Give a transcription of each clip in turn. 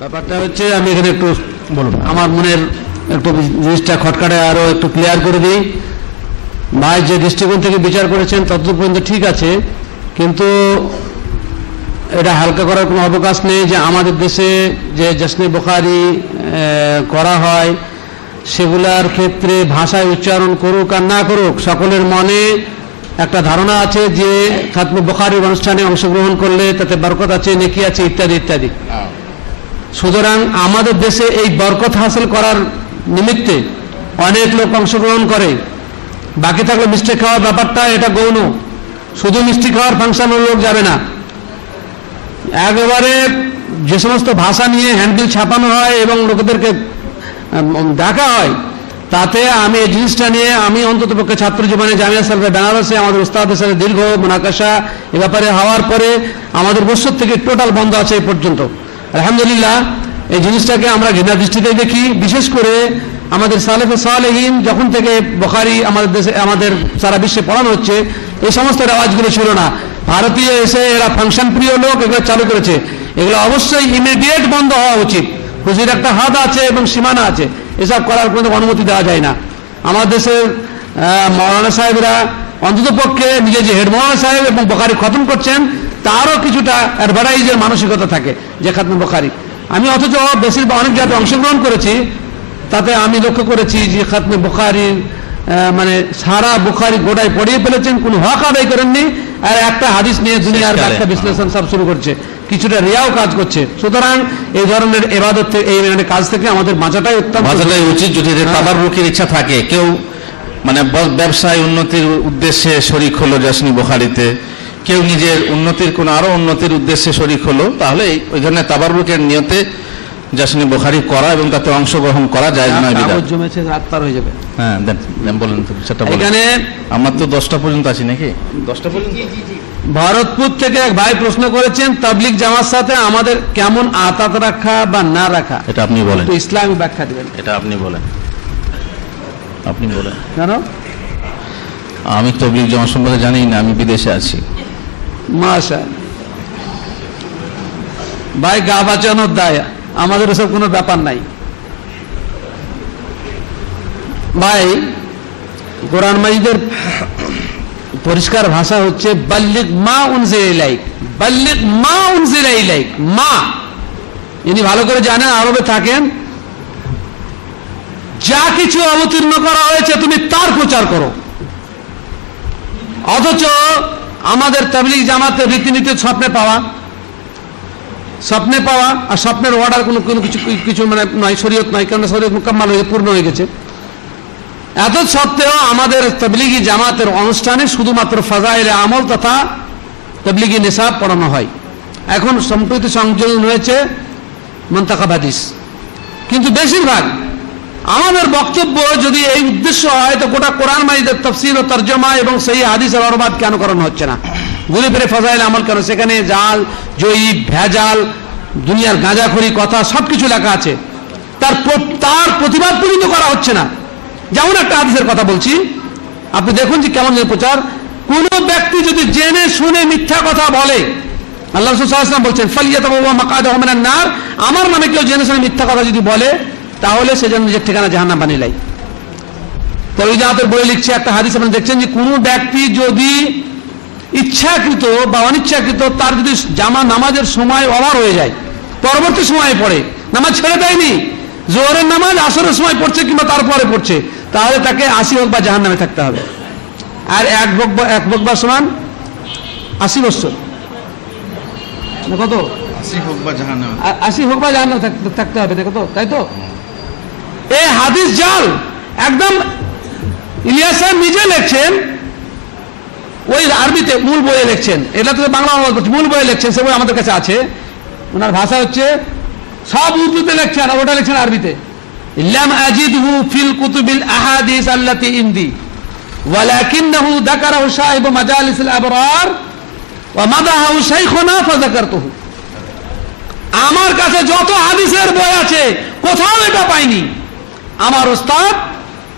ব্যাপারটা হচ্ছে, আমি এখানে একটু বলুন, আমার মনের একটু জিনিসটা খটকাটে আরো একটু ক্লিয়ার করে দিই। ভাই যে দৃষ্টিকোণ থেকে বিচার করেছেন ততদূর পর্যন্ত ঠিক আছে, কিন্তু এটা হালকা করার কোনো অবকাশ নেই যে আমাদের দেশে যে জশ্নে বুখারী করা হয় সেগুলার ক্ষেত্রে ভাষায় উচ্চারণ করুক আর না করুক, সকলের মনে একটা ধারণা আছে যে খাতমে বুখারীর অনুষ্ঠানে অংশগ্রহণ করলে তাতে বরকত আছে, নেকি আছে, ইত্যাদি ইত্যাদি। সুতরাং আমাদের দেশে এই বরকত হাসিল করার নিমিত্তে অনেক লোক অংশগ্রহণ করে। বাকি থাকলে মিষ্টি খাওয়ার ব্যাপারটা এটা গৌণ, শুধু মিষ্টি খাওয়ার ফাংশন লোক যাবে না। একেবারে যে সমস্ত ভাষা নিয়ে হ্যান্ডবিল ছাপানো হয় এবং লোকেদেরকে ডাকা হয়, তাতে আমি এই জিনিসটা নিয়ে আমি অন্তত পক্ষে ছাত্র জীবনে জামিয়া সালফে বেনারসে আমাদের উস্তাদের সাথে দীর্ঘ মুনাকাশা এ ব্যাপারে হওয়ার পরে আমাদের বছর থেকে টোটাল বন্ধ আছে এই পর্যন্ত। আলহামদুলিল্লাহ এই জিনিসটাকে আমরা ঘৃণা দৃষ্টিতে দেখি। বিশেষ করে আমাদের সালেফে সালেহীন যখন থেকে বুখারী আমাদের দেশে আমাদের সারা বিশ্বে পড়ানো হচ্ছে, এই সমস্ত রেওয়াজগুলো ছিল না। ভারতীয় এসে এরা ফাংশন প্রিয় লোক এগুলো চালু করেছে। এগুলো অবশ্যই ইমিডিয়েট বন্ধ হওয়া উচিত। খুশির একটা হাত আছে এবং সীমানা আছে, এসব করার কোনো অনুমতি দেওয়া যায় না। আমার দেশের মৌলানা সাহেবরা অন্তত পক্ষে নিজে যে হেড মৌলানা সাহেব এবং বুখারী খতম করছেন তারও কিছুটা অ্যাডভার্টাইজের মানসিকতা থাকে যে খাতমে বুখারী। আমি অথচ বেশিরভাগ অনেক জায়গায় অংশগ্রহণ করেছি, তাতে আমি লক্ষ্য করেছি যে খাতমে বুখারী মানে সারা বুখারী গোটায় পড়িয়ে ফেলেছেন, কোনো হক আদায় করেননি, আর একটা হাদিস নিয়ে দুনিয়ার ব্যাখ্যা বিশ্লেষণ সব শুরু করছে, কিছুটা রিয়াও কাজ করছে। সুতরাং এই ধরনের ইবাদত এই কাজ থেকে আমাদের বাঁচাটাই উচিত। যদি তাবাররুকের ইচ্ছা থাকে, কেউ মানে ব্যবসায় উন্নতির উদ্দেশ্যে শরীক হলো জশ্নে বুখারীতে, কেউ নিজের উন্নতির কোনো আরো উন্নতির উদ্দেশ্যে শরীক হলো, তাহলে ওই ধরনের তাবাররুকের নিয়তে জশ্নে বুখারী করা এবং তাতে অংশগ্রহণ করা যায় না। জমেছে, রাত পার হয়ে যাবে। হ্যাঁ দেন বলেন তো সেটা। এখানে আমার তো 10টা পর্যন্ত আছি নাকি? 10টা পর্যন্ত। ভরতপুর থেকে এক ভাই প্রশ্ন করেছেন, তাবলীগ জামাত সাথে আমাদের কেমন আতাত রাখা বা না রাখা, এটা আপনি বলেন। ইসলামী ব্যাখ্যা দিবেন। এটা আপনি বলেন। কেন? আমি তাবলীগ জামাত সম্পর্কে জানি না, আমি বিদেশে আছি। মাশাআল্লাহ ভাই, গা বাঁচানোর দায়, আমাদের ওসব কোনো ব্যাপার নাই ভাই। কোরআন মাজিদের পরিষ্কার ভাষা হচ্ছে বাল্লিগ মা উনজিলা ইলাইক, বাল্লিগ মা উনজিলা ইলাইক। মা ইনি ভালো করে জানেন, আরবে থাকেন, যা কিছু অবতীর্ণ করা হয়েছে তুমি তার প্রচার করো। অথচ আমাদের তাবলীগ জামাতের রীতিনীতি স্বপ্নে পাওয়া আর স্বপ্নের অর্ডার কোনো কিছু মানে নয়, শরীয়ত নয়, কারণ শরীয়ত মুকাম্মাল হয়ে পূর্ণ হয়ে গেছে। এত সত্ত্বেও আমাদের তাবলীগী জামাতের অনুষ্ঠানে শুধুমাত্র ফাজাইলে আমল তথা তাবলীগী নিসাব পড়ানো হয়। এখন সম্প্রতি সংযোজন হয়েছে মুনতাখাব হাদিস, কিন্তু বেশিরভাগ আমাদের বক্তব্য যদি এই উদ্দেশ্য হয় তো গোটা কোরআন মাজিদের তাফসীর ও তরজমা এবং সেই হাদিসের অনুবাদ কেন করানো হচ্ছে না? ঘুরে ফিরে ফাজাইল আমল কেন? সেখানে জাল, জয়ীব, ভেজাল, দুনিয়ার গাঁজাখড়ি কথা সবকিছু লেখা আছে, তার প্রতিবাদ পর্যন্ত করা হচ্ছে না। যেমন একটা হাদিসের কথা বলছি, আপনি দেখুন যে কেমন প্রচার। কোন ব্যক্তি যদি জেনে শুনে মিথ্যা কথা বলে, আল্লাহ রাসূল সাল্লাল্লাহু আলাইহি ওয়াসাল্লাম বলছেন ফালিয়াতাবাওয়া মাকআদাহু মিনান নার, আমার নামে কেউ জেনে শুনে মিথ্যা কথা যদি বলে তাহলে সে যেন নিজের ঠিকানা জাহান্নাম বানিয়ে নেয়। তো ওই জামাতের বই লিখছে একটা হাদিস, আপনি দেখছেন যে কোনো ব্যক্তি যদি ইচ্ছাকৃত বা অনিচ্ছাকৃত তার যদি নামাজের সময় ওভার হয়ে যায়, পরবর্তী সময়ে পড়ে, নামাজ ছেড়ে দেয়নি, জোহরের নামাজ আসরের সময় পড়ছে কিংবা তারপরে পড়ছে, তাহলে তাকে 80 হোক বা জাহান্নামে থাকতে হবে। আর এক বকবা সমান 80 বছর, কত? 80 হোক বা জাহান্নামে থাকতে হবে, দেখো তো, তাই তো? এই হাদিস জাল একদম। ইলিয়াস সাহেব নিজে লিখছেন, ওই আরবিতে মূল বইয়ে লিখছেন, এটা তো বাংলা অনুবাদ করছে, মূল বইয়ে লিখছেন, সে বই আমাদের কাছে আছে। ওনার ভাষা হচ্ছে সব উর্দুতে লিখছেন, আর ওটা লিখছেন আরবিতে। লাম আজিদহু ফিল কুতুবিল আহাদিস আল্লাতী ইনদি ওয়ালাকিন্নাহু যাকারাহু সাহিবু মাজালিসিল আবরার ওয়া মাদাহু শাইখুনা ফাযাকারতুহু। আমার কাছে যত হাদিসের বই আছে কোথাও এটা পাইনি। আমার ওস্তাদ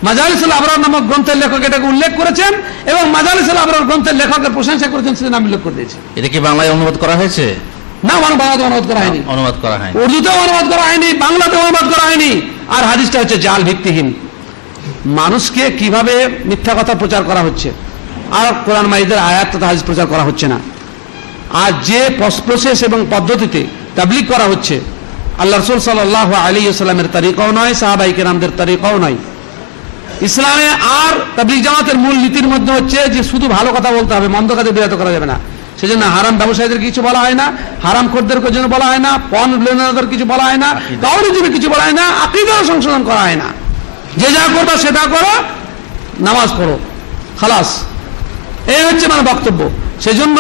মাজালিসুল আবরার নামক গ্রন্থের লেখক এটাকে উল্লেখ করেছেন এবং মাজালিসুল আবরার গ্রন্থের লেখকের প্রশংসা করেছেন, সেটা নাম উল্লেখ করে দিয়েছে। এটা কি বাংলায় অনুবাদ করা হয়েছে? না, বাংলাতে অনুবাদ করা হয়নি, অনুবাদ করা হয়নি, উর্দুতেও অনুবাদ করা হয়নি, বাংলাতে অনুবাদ করা হয়নি। আর হাদিসটা হচ্ছে জাল ভিত্তিহীন। মানুষকে কিভাবে মিথ্যা কথা প্রচার করা হচ্ছে, আর কোরআন মাজিদের আয়াত তথা হাদিস প্রচার করা হচ্ছে না। আর যে প্রসেস এবং পদ্ধতিতে তাবলীগ করা হচ্ছে, আল্লাহ রাসূল সাল্লাল্লাহু আলাইহি ওয়াসাল্লামের তরিকাও নয়, সাহাবায়ে কেরামদের তরিকাও নয়। ইসলামে আর তাবলীগ জামাতের মূল নীতির মধ্যে হচ্ছে যে শুধু ভালো কথা বলতে হবে, মন্দ কাজে বিরত করা যাবে না। সেজন্য হারাম ব্যবসায়ীদের কিছু বলা হয় না, হারাম খোরদের জন্য বলা হয় না, পণ লেনদেনের কিছু বলা হয় না, কাউরি জন্য কিছু বলা হয় না, আকীদাও সংশোধন করা হয় না। যে যা করবা সেটা করো, নামাজ পড়ো, খালাস। এই হচ্ছে মানে বক্তব্য। সেজন্য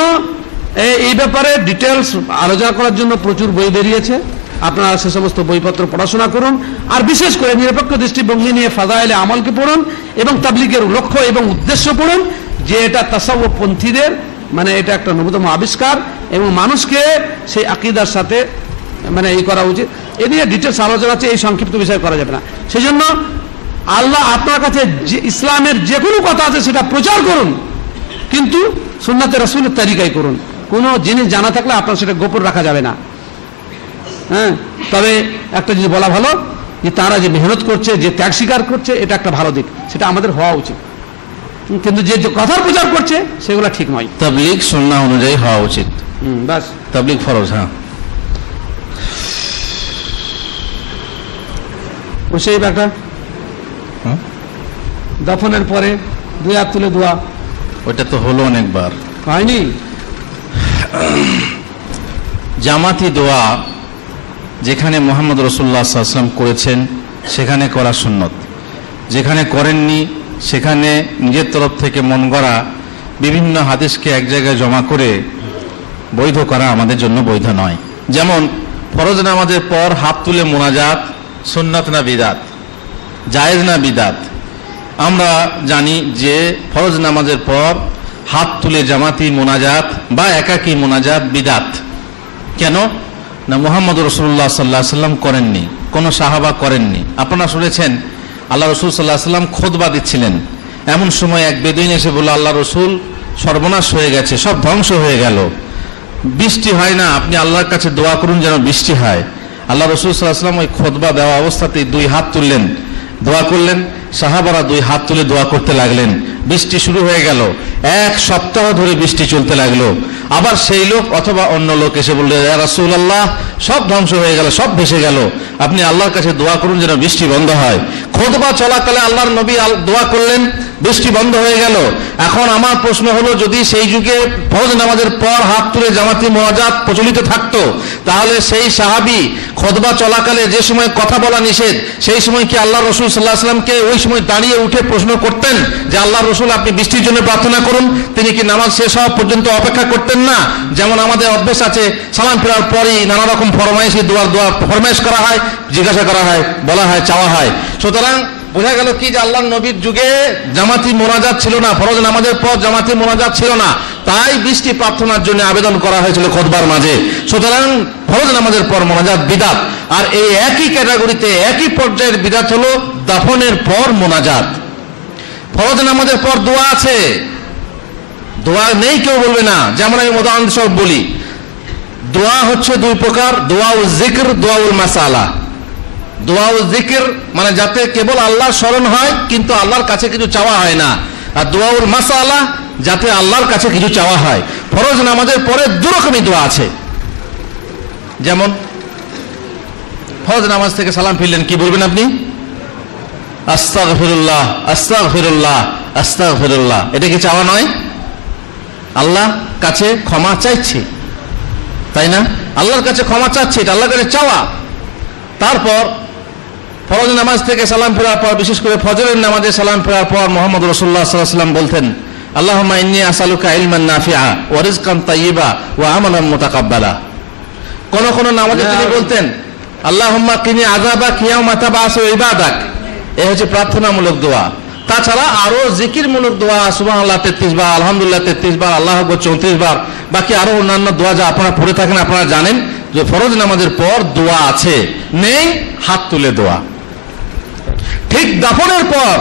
এই ব্যাপারে ডিটেলস আলোচনা করার জন্য প্রচুর বই বেরিয়েছে। আপনারা সে সমস্ত বইপত্র পড়াশোনা করুন, আর বিশেষ করে নিরপেক্ষ দৃষ্টিভঙ্গি নিয়ে ফাদায়েলে আমলকে পড়ুন এবং তাবলীগের লক্ষ্য এবং উদ্দেশ্য পড়ুন, যে এটা তাসাউফ পন্থীদের মানে এটা একটা নূতন আবিষ্কার এবং মানুষকে সেই আকীদার সাথে মানে এই করা উচিত। এ নিয়ে ডিটেলস আলোচনা আছে, এই সংক্ষিপ্ত বিষয় করা যাবে না। সেজন্য আল্লাহ আপনার কাছে ইসলামের যে কোনো কথা আছে সেটা প্রচার করুন, কিন্তু সুন্নাতে রাসূলের তরিকায় করুন। কোনো জিনিস জানা থাকলে আপনার সেটা গোপন রাখা যাবে না। হ্যাঁ, তবে একটা জিনিস বলা ভালো, যে তারা যে মেহনত করছে, যে ত্যাগ স্বীকার করছে, এটা একটা ভালো দিক, সেটা আমাদের হওয়া উচিত। কিন্তু যে যে কথার প্রচার করছে সেগুলো ঠিক নয়। তাবলীগ সুন্নাহ অনুযায়ী হওয়া উচিত। বাস, তাবলীগ ফরজ। হ্যাঁ, সেই ব্যাটা দফনের পরে দুই হাত তুলে দোয়া, ওইটা তো হলো অনেকবার, হয়নি? জামাতি দোয়া যেখানে মুহাম্মদ রাসূলুল্লাহ সাল্লাল্লাহু আলাইহি ওয়াসাল্লাম করেছেন সেখানে করা সুন্নত, যেখানে করেননি সেখানে নিজের তরফ থেকে মন গড়া বিভিন্ন হাদিসকে এক জায়গায় জমা করে বৈধ করা আমাদের জন্য বৈধ নয়। যেমন ফরজ নামাজের পর হাত তুলে মোনাজাত সুন্নাত না বিদাত, জায়েজ না বিদাত? আমরা জানি যে ফরজ নামাজের পর হাত তুলে জামাতি মোনাজাত বা একাকী মোনাজাত বিদাত। কেন না? মুহাম্মদ রাসূলুল্লাহ সাল্লাল্লাহু আলাইহি ওয়াসাল্লাম করেননি, কোনো সাহাবা করেননি। আপনারা শুনেছেন আল্লাহ রাসূল সাল্লাল্লাহু আলাইহি ওয়াসাল্লাম খুতবা দিচ্ছিলেন, এমন সময় এক বেদুইন এসে বলল, আল্লাহ রাসূল সর্বনাশ হয়ে গেছে, সব ধ্বংস হয়ে গেল, বৃষ্টি হয় না, আপনি আল্লাহর কাছে দোয়া করুন যেন বৃষ্টি হয়। আল্লাহ রাসূল সাল্লাল্লাহু আলাইহি ওয়াসাল্লাম ওই খুতবা দেওয়া অবস্থাতেই দুই হাত তুললেন, দোয়া করলেন। সাহাবারা দুই হাত তুলে দোয়া করতে লাগলেন, বৃষ্টি শুরু হয়ে গেল। এক সপ্তাহ ধরে বৃষ্টি চলতে লাগলো। আবার সেই লোক অথবা অন্য লোক এসে বলল, ইয়া রাসূলুল্লাহ, সব ধ্বংস হয়ে গেল, সব ভেসে গেল, আপনি আল্লাহর কাছে দোয়া করুন যেন বৃষ্টি বন্ধ হয়। খুতবা চলাকালে আল্লাহর নবী দোয়া করলেন, বৃষ্টি বন্ধ হয়ে গেল। এখন আমার প্রশ্ন হলো, যদি সেই যুগে ফরজ নামাজের পর হাত তুলে জামাতি মুনাজাত প্রচলিত থাকতো, তাহলে সেই সাহাবী খুতবা চলাকালে যে সময় কথা বলা নিষেধ, সেই সময় কি আল্লাহ রাসূল সাল্লাল্লাহু আলাইহি ওয়াসাল্লামকে ওই সময় দাঁড়িয়ে উঠে প্রশ্ন করতেন যে আল্লাহ রাসূল আপনি বৃষ্টির জন্য প্রার্থনা করুন? তিনি কি নামাজ শেষ হওয়া পর্যন্ত অপেক্ষা করতেন না? যেমন আমাদের অভ্যেস আছে, সালাম ফেরার পরেই নানা রকম ফরমাইশি দোয়া ফরমাইশ করা হয়, জিজ্ঞাসা করা হয়, বলা হয়, চাওয়া হয়। সুতরাং বোঝা গেল কি যে আল্লাহর নবীর যুগে জামাতি মোনাজাত ছিল না, ফরজ নামাজের পর জামাতি মোনাজাত ছিল না, তাই বৃষ্টি প্রার্থনার জন্য আবেদন করা হয়েছিল খুতবার মাঝে। সুতরাং ফরজ নামাজের পর মোনাজাত বিদাত। আর এই একই ক্যাটাগরিতে একই পর্যায়ের বিদাত হলো দাফনের পর মোনাজাত। ফরজ নামাজের পর দোয়া আছে, দোয়া নেই কেউ বলবে না। যেমন আমি উদাহরণ সব বলি, দোয়া হচ্ছে দুই প্রকার, দোয়াউল জিক্র, দোয়াউল মাসালা। দোয়াউল জিকির মানে যাতে কেবল আল্লাহর স্মরণ হয় কিন্তু আল্লাহর কাছে কিছু চাওয়া হয় না, আর দোয়াউল মাসালা যাতে আল্লাহর কাছে কিছু চাওয়া হয়। ফরজ নামাজের পরে দুরকমই দোয়া আছে। যেমন ফরজ নামাজ থেকে সালাম ফিরলেন, কি বলবেন আপনি? আস্তাগফিরুল্লাহ, আস্তাগফিরুল্লাহ, আস্তাগফিরুল্লাহ। এটা কি চাওয়া নয়? আল্লাহ কাছে ক্ষমা চাইছি, তাই না? আল্লাহর কাছে ক্ষমা চাচ্ছি, এটা আল্লাহর কাছে চাওয়া। তারপর ফরজ নামাজ থেকে সালাম ফেরার পর, বিশেষ করে ফজরের নামাজে সালাম ফেরার পর মুহাম্মদ রাসূলুল্লাহ সাল্লাল্লাহু আলাইহি ওয়াসাল্লাম বলতেন, আল্লাহুম্মা ইন্নী আসআলুকা ইলমান নাফিআ ওয়া রিজকান তাইয়্যিবা ওয়া আমালান মুতাকাব্বালা। কোন কোন নামাজে তিনি বলতেন, আল্লাহুম্মা কিনি আযাবা কিয়ামা তাবাসু ইবাদাক। এই হচ্ছে প্রার্থনামূলক দোয়া। তাছাড়া আরো জিকিরমূলক দোয়া, সুবহানাল্লাহ 33 বার, আলহামদুলিল্লাহ 33 বার, আল্লাহু আকবার 34 বার, বাকি আরো অন্যান্য দোয়া যা আপনারা পড়ে থাকেন, আপনারা জানেন যে ফরজ নামাজের পর দোয়া আছে। নেই হাত তুলে দোয়া। ঠিক দাফনের পর,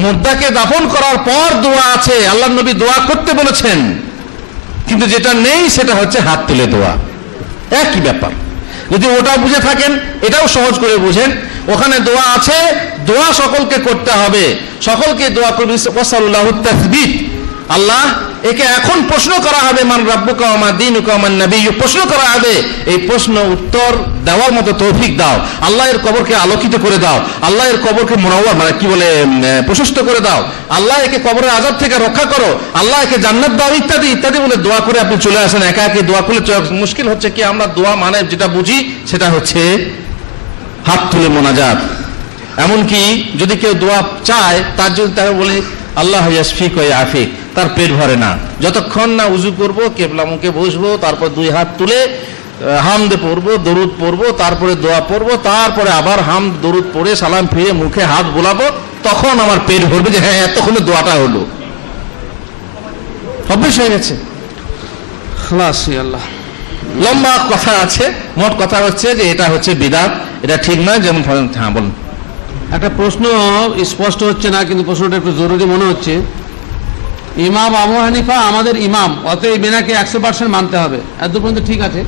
মুর্দাকে দাফন করার পর দোয়া আছে, আল্লাহর নবী দোয়া করতে বলেছেন, কিন্তু যেটা নেই সেটা হচ্ছে হাত তুলে দোয়া। একই ব্যাপার। যদি ওটা বুঝে থাকেন এটাও সহজ করে বুঝেন, ওখানে দোয়া আছে, দোয়া সকলকে করতে হবে, সকলকে দোয়া করবে। ওয়াসাল্লাহু তাসবিত, আল্লাহ একে এখন প্রশ্ন করা হবে, মান রাব্বুকা ওয়া মা দীনুকা ওয়া মান নাবিয়্যু, প্রশ্ন করা হবে, এই প্রশ্ন উত্তর দেওয়ার মতো তৌফিক দাও আল্লাহ। এর কবরকে আলোকিত করে দাও আল্লাহ, এর কবরকে মুনাওয়ার মানে কি বলে প্রশস্ত করে দাও আল্লাহ, একে কবরের আযাব থেকে রক্ষা করো আল্লাহ, একে জান্নাত দাও, ইত্যাদি ইত্যাদি বলে দোয়া করে আপনি চলে আসেন। একা একা দোয়া করলে মুশকিল হচ্ছে কি, আমরা দোয়া মানে যেটা বুঝি সেটা হচ্ছে হাত তুলে মোনাজাত। এমনকি যদি কেউ দোয়া চায় তার যদি তাকে বলি আল্লাহ ইয়াশফিক ওয়া ইয়াফিক, তার পেট ভরে না। যতক্ষণ না উজু করবো, কেবলা মুখে বসবো, তারপর দুই হাত তুলে হামদ পড়বো, দরুদ পড়বো, তারপরে দোয়া পড়বো, তারপরে আবার হামদ দরুদ পড়ে সালাম ফিরে মুখে হাত বোলাবো, তখন আমার পেট ভরবে যে হ্যাঁ এতক্ষণে দোয়াটা হলো। অভ্যেস হয়ে গেছে। খালাস আল্লাহ। লম্বা কথা আছে, মোট কথা হচ্ছে যে এটা হচ্ছে বিদআত, এটা ঠিক নয়। যেমন হ্যাঁ বলুন। একটা প্রশ্ন স্পষ্ট হচ্ছে না, কিন্তু প্রশ্নটা একটু জরুরি মনে হচ্ছে। ইমাম আবু হানিফা আমাদের ইমাম, অতএব এনাকে 100% মানতে হবে, এত পর্যন্ত ঠিক আছে।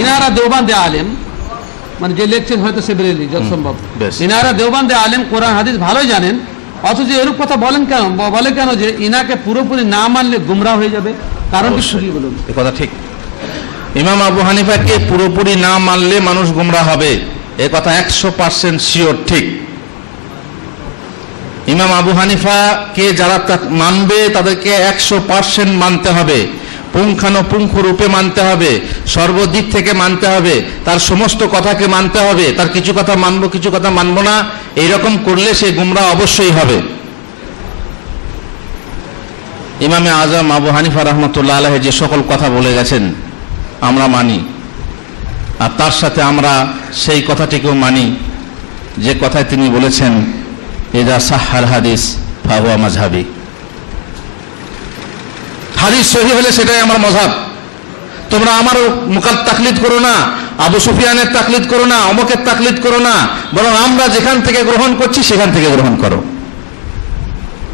ইনারা দেওবান্দে আলেম, মানে যে লেকচার হয়তো সে বেরেলি যত সম্ভব, বেশ। ইনারা দেওবান্দে আলেম, কোরআন হাদিস ভালোই জানেন, অথচ এরূপ কথা বলেন কেন? বলে কেন যে ইনাকে পুরোপুরি না মানলে গুমরা হয়ে যাবে? কারণ কি বলুন? এ কথা ঠিক। ইমাম আবু হানিফাকে পুরোপুরি না মানলে মানুষ গুমরা হবে, এ কথা 100% শিওর ঠিক। ইমাম আবু হানিফাকে যারা মানবে তাদেরকে 100% মানতে হবে, পুঙ্খানুপুঙ্খ রূপে মানতে হবে, সর্বদিক থেকে মানতে হবে, তার সমস্ত কথাকে মানতে হবে। তার কিছু কথা মানবো কিছু কথা মানবো না, এইরকম করলে সে গুমরা অবশ্যই হবে। ইমামে আজম আবু হানিফা রহমতুল্লাহ আলাইহি যে সকল কথা বলে গেছেন আমরা মানি, আর তার সাথে আমরা সেই কথাটিকেও মানি যে কথায় তিনি বলেছেন ইযা সাহহাল হাদিস ফাহুয়া মাযহাবি, হাদিস সহিহ হলে সেটাই আমার মযহাব। তোমরা আমার তাকলিদ করো না, আবু সুফিয়ানের তাকলিদ করো না, অমুকের তাকলিদ করো না, বরং আমরা যেখান থেকে গ্রহণ করছি সেখান থেকে গ্রহণ করো।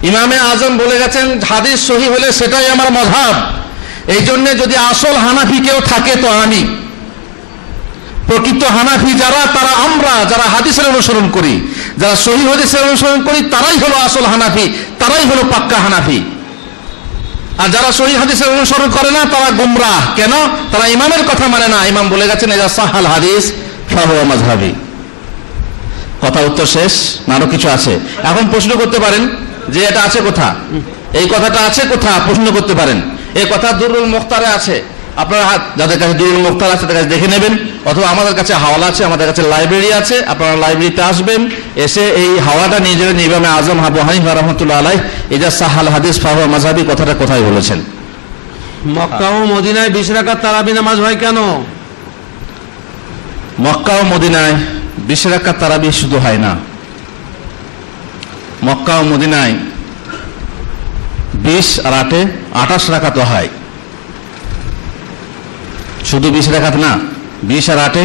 ইমামে আজম বলে গেছেন হাদিস সহিহ হলে সেটাই আমার মযহাব। এই জন্য যদি আসল হানাফি কেউ থাকে তো আমি, প্রকৃত হানাফি যারা, তারা আমরা যারা হাদিসের অনুসরণ করি, যারা সহিহ হাদিসের অনুসরণ করি, তারাই হলো আসল হানাফি, তারাই হলো পাক্কা হানাফি। আর যারা সহিহ হাদিসের অনুসরণ করে না তারা গুমরাহ। কেন? তারা ইমামের কথা মানে না। ইমাম বলে গেছেন ইযা সাহহাল হাদিস ফাহুয়া মাযহাবি। কথা উত্তর শেষ না আরো কিছু আছে? এখন প্রশ্ন করতে পারেন যে এটা আছে কোথা, এই কথাটা আছে কোথা, প্রশ্ন করতে পারেন। এই কথা দুরুল মুখতারে আছে, আপনারা যাদের কাছে দুরুল মুখতার আছে তাদের কাছে দেখে নেবেন, অথবা আমাদের কাছে হাওয়ালা আছে, আমাদের কাছে লাইব্রেরি আছে, আপনারা লাইব্রেরিতে আসবেন, এসে এই হাওয়াটা নিয়ে যাবেন। ইমামে আজম আবু হানিফা রাহমাতুল্লাহ আলাইহি ইযা সাহহাল হাদিস ফাহুয়া মাযহাবি কথাটা কোথায় বলেছেন? মক্কা ও মদিনায় 20 রাকাত তারাবি নামাজ হয় কেন? মক্কা ও মদিনায় 20 রাকাত তারাবি শুধু হয় না, মক্কা ও মদিনায় 20 আর 8 28 রাকাত হয়। শুধু 20 রাকাত না, 20 আর 8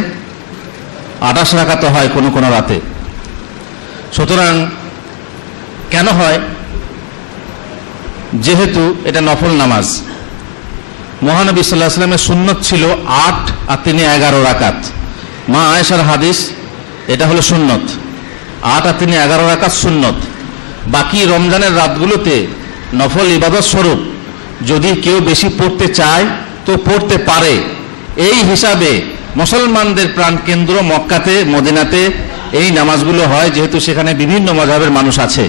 28 রাকাত হয় কোনো কোনো রাতে। সুতরাং কেন হয়? যেহেতু এটা নফল নামাজ। মহানবী সাল্লাল্লাহু আলাইহি ওয়াসাল্লামের সুন্নত ছিল 8 আর 3 11 রাকাত। মা আয়েশার হাদিস, এটা হলো সুন্নত, 8 আর 3 11 রাকাত সুন্নত। বাকি রমজানের রাতগুলোতে নফল ইবাদত স্বরূপ যদি কেউ বেশি পড়তে চায় তো পড়তে পারে। এই হিসাবে মুসলমানদের প্রাণকেন্দ্র মক্কাতে মদিনাতে এই নামাজগুলো হয়, যেহেতু সেখানে বিভিন্ন মাযহাবের মানুষ আছে।